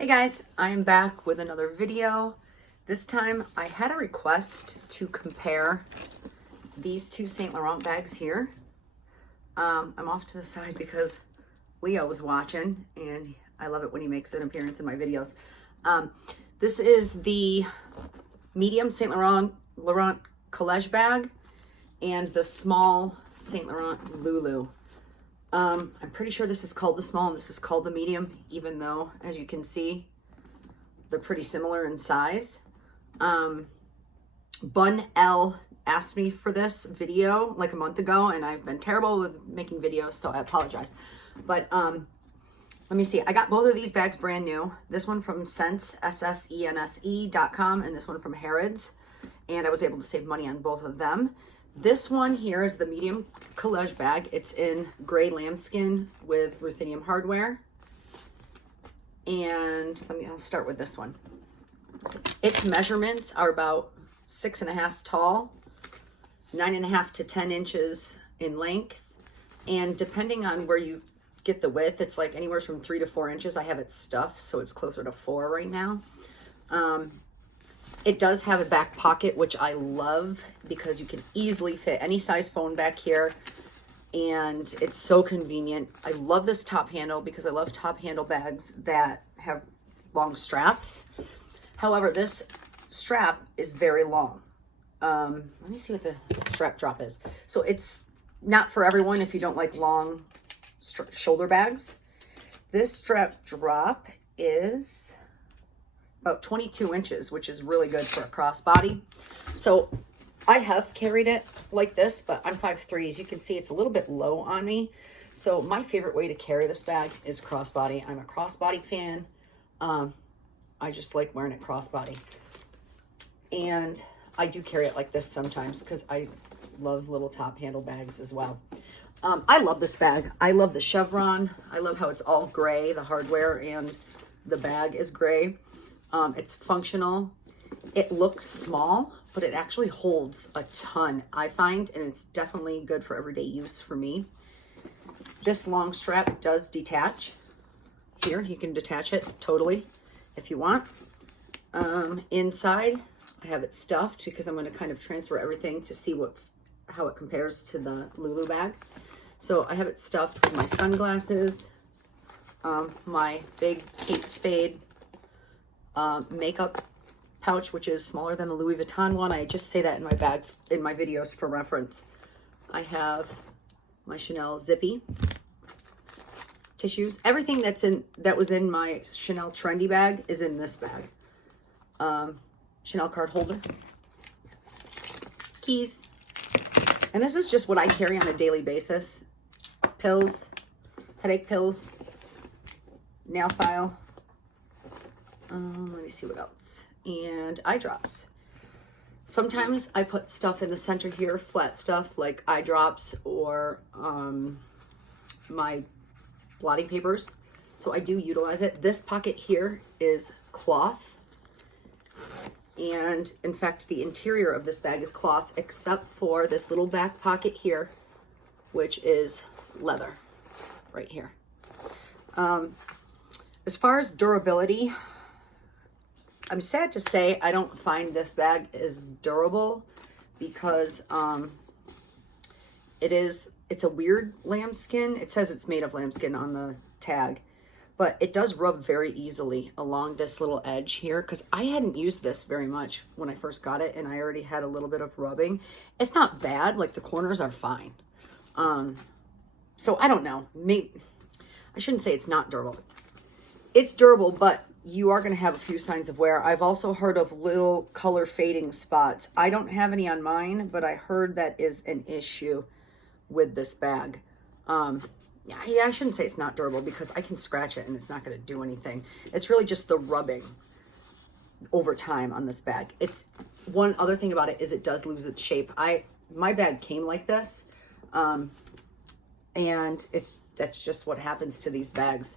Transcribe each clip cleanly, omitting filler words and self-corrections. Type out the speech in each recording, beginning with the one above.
Hey guys, I am back with another video. This time I had a request to compare these two Saint Laurent bags here. I'm off to the side because Leo was watching and I love it when he makes an appearance in my videos. This is the medium Saint Laurent Collège bag and the small Saint Laurent Loulou. I'm pretty sure this is called the small and this is called the medium, even though, as you can see, they're pretty similar in size. Bun L asked me for this video like a month ago, and I've been terrible with making videos, so I apologize. But let me see. I got both of these bags brand new. This one from Sense, SSENSE.com, and this one from Harrods. And I was able to save money on both of them. This one here is the medium Collège bag. It's in gray lambskin with ruthenium hardware. And I'll start with this one. Its measurements are about 6.5 tall, 9.5 to 10 inches in length. And depending on where you get the width, it's like anywhere from 3 to 4 inches. I have it stuffed, so it's closer to 4 right now. It does have a back pocket, which I love because you can easily fit any size phone back here, and it's so convenient. I love this top handle because I love top handle bags that have long straps. However, this strap is very long. Let me see what the strap drop is. So it's not for everyone if you don't like long shoulder bags. This strap drop is about 22 inches, which is really good for a crossbody. So I have carried it like this, but I'm 5'3", as you can see, it's a little bit low on me. So my favorite way to carry this bag is crossbody. I'm a crossbody fan. I just like wearing it crossbody. And I do carry it like this sometimes because I love little top handle bags as well. I love this bag. I love the chevron. I love how it's all gray, the hardware and the bag is gray. It's functional. It looks small, but it actually holds a ton, I find, and it's definitely good for everyday use for me. This long strap does detach. Here, you can detach it totally if you want. Inside, I have it stuffed because I'm going to kind of transfer everything to see how it compares to the Loulou bag. So I have it stuffed with my sunglasses, my big Kate Spade makeup pouch, which is smaller than the Louis Vuitton one. I just say that in my bag in my videos for reference. I have my Chanel Zippy tissues. Everything that was in my Chanel trendy bag is in this bag. Chanel card holder, keys, and this is just what I carry on a daily basis. Pills, headache pills, nail file. Let me see what else. And eye drops. Sometimes I put stuff in the center here, flat stuff like eye drops or my blotting papers. So I do utilize it. This pocket here is cloth. And in fact, the interior of this bag is cloth, except for this little back pocket here, which is leather right here. As far as durability, I'm sad to say I don't find this bag as durable because it's a weird lambskin. It says it's made of lambskin on the tag, but it does rub very easily along this little edge here because I hadn't used this very much when I first got it and I already had a little bit of rubbing. It's not bad, like the corners are fine. So I don't know, maybe I shouldn't say it's not durable. It's durable, but you are going to have a few signs of wear. I've also heard of little color fading spots. I don't have any on mine, but I heard that is an issue with this bag. Yeah, I shouldn't say it's not durable because I can scratch it and it's not going to do anything. It's really just the rubbing over time on this bag. It's one other thing about it is it does lose its shape. My bag came like this, and that's just what happens to these bags.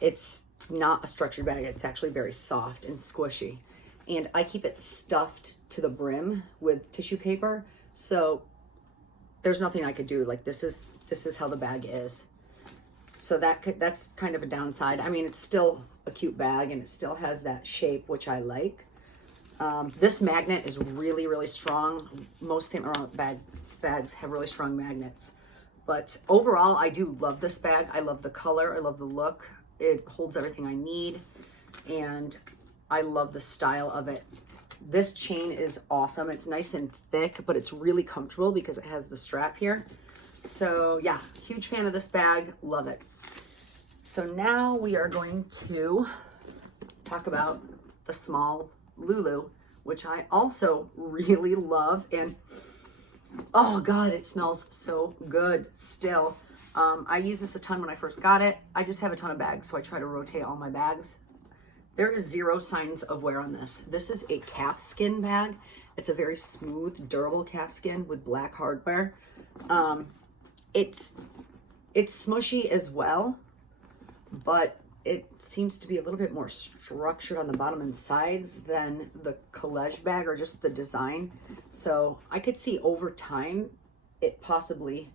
It's not a structured bag. It's actually very soft and squishy. And I keep it stuffed to the brim with tissue paper. So there's nothing I could do. Like this is how the bag is. So that's kind of a downside. I mean, it's still a cute bag and it still has that shape, which I like. This magnet is really, really strong. Most St. Laurent bags have really strong magnets. But overall, I do love this bag. I love the color. I love the look. It holds everything I need. And I love the style of it. This chain is awesome. It's nice and thick, but it's really comfortable because it has the strap here. So yeah, huge fan of this bag. Love it. So now we are going to talk about the small Loulou, which I also really love. And oh God, it smells so good still. I used this a ton when I first got it. I just have a ton of bags, so I try to rotate all my bags. There is 0 signs of wear on this. This is a calf skin bag. It's a very smooth, durable calf skin with black hardware. It's smushy as well, but it seems to be a little bit more structured on the bottom and sides than the collage bag or just the design. So I could see over time it possibly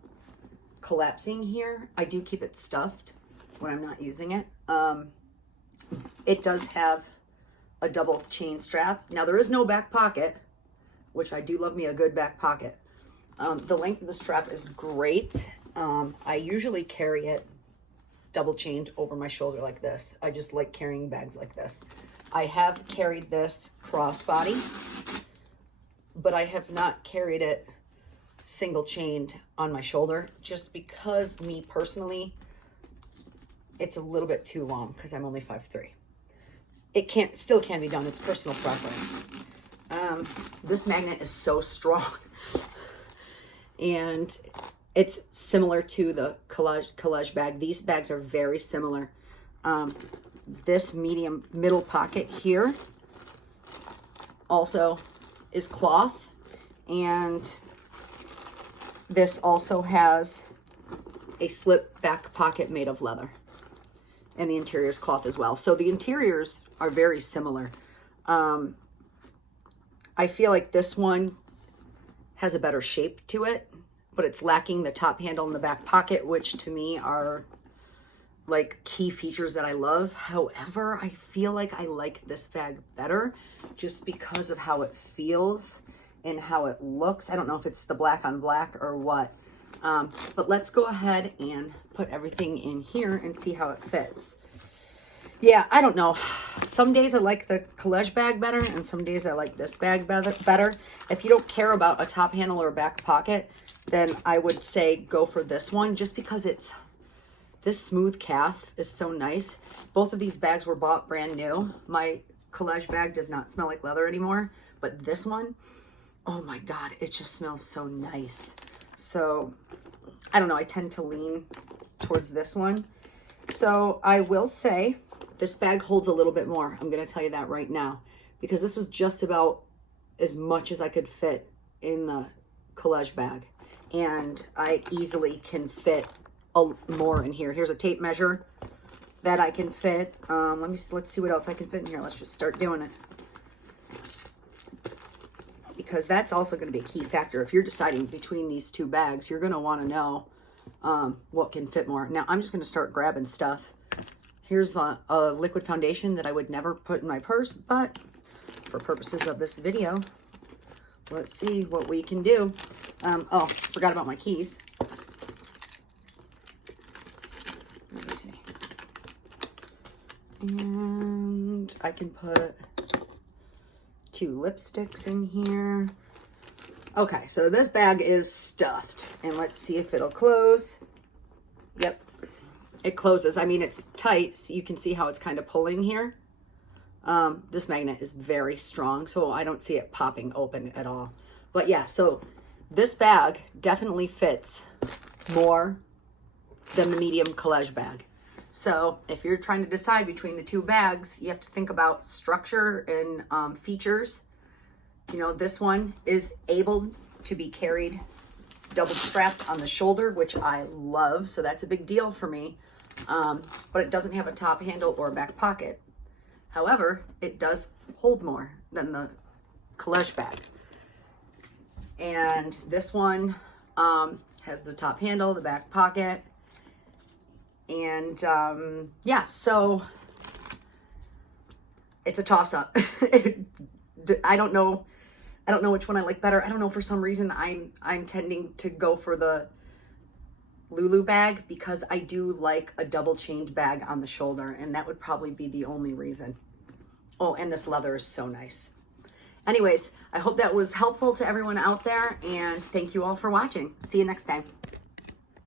collapsing here. I do keep it stuffed when I'm not using it. It does have a double chain strap. Now there is no back pocket, which I do love me a good back pocket. The length of the strap is great. I usually carry it double chained over my shoulder like this. I just like carrying bags like this. I have carried this crossbody, but I have not carried it single chained on my shoulder just because me personally, it's a little bit too long because I'm only 5'3". It still can be done. It's personal preference. This magnet is so strong and it's similar to the collage bag. These bags are very similar. This middle pocket here also is cloth, and this also has a slip back pocket made of leather, and the interior is cloth as well. So the interiors are very similar. I feel like this one has a better shape to it, but it's lacking the top handle and the back pocket, which to me are like key features that I love. However, I feel like I like this bag better just because of how it feels and how it looks. I don't know if it's the black on black or what, but let's go ahead and put everything in here and see how it fits. Yeah, I don't know. Some days I like the collage bag better, and some days I like this bag better. If you don't care about a top handle or a back pocket, then I would say go for this one, just because this smooth calf is so nice. Both of these bags were bought brand new. My collage bag does not smell like leather anymore, but this one, oh my God, it just smells so nice. So I don't know, I tend to lean towards this one. So I will say this bag holds a little bit more. I'm going to tell you that right now, because this was just about as much as I could fit in the collage bag, and I easily can fit more in here. Here's a tape measure that I can fit. Let's see what else I can fit in here. Let's just start doing it, because that's also going to be a key factor. If you're deciding between these two bags, you're going to want to know what can fit more. Now I'm just going to start grabbing stuff. Here's a liquid foundation that I would never put in my purse, but for purposes of this video, let's see what we can do. Oh, forgot about my keys. Let me see. And I can put 2 lipsticks in here. Okay, so this bag is stuffed, and let's see if it'll close. Yep, it closes. I mean, it's tight, so you can see how it's kind of pulling here. This magnet is very strong, so I don't see it popping open at all. But yeah, so this bag definitely fits more than the medium collage bag. So if you're trying to decide between the two bags, you have to think about structure and features. You know, this one is able to be carried double strapped on the shoulder, which I love. So that's a big deal for me. But it doesn't have a top handle or a back pocket. However, it does hold more than the collage bag. And this one has the top handle, the back pocket. And yeah, so it's a toss-up. I don't know which one I like better. I don't know, for some reason I'm tending to go for the Loulou bag because I do like a double chained bag on the shoulder, and that would probably be the only reason. Oh, and this leather is so nice. Anyways, I hope that was helpful to everyone out there, and thank you all for watching. See you next time.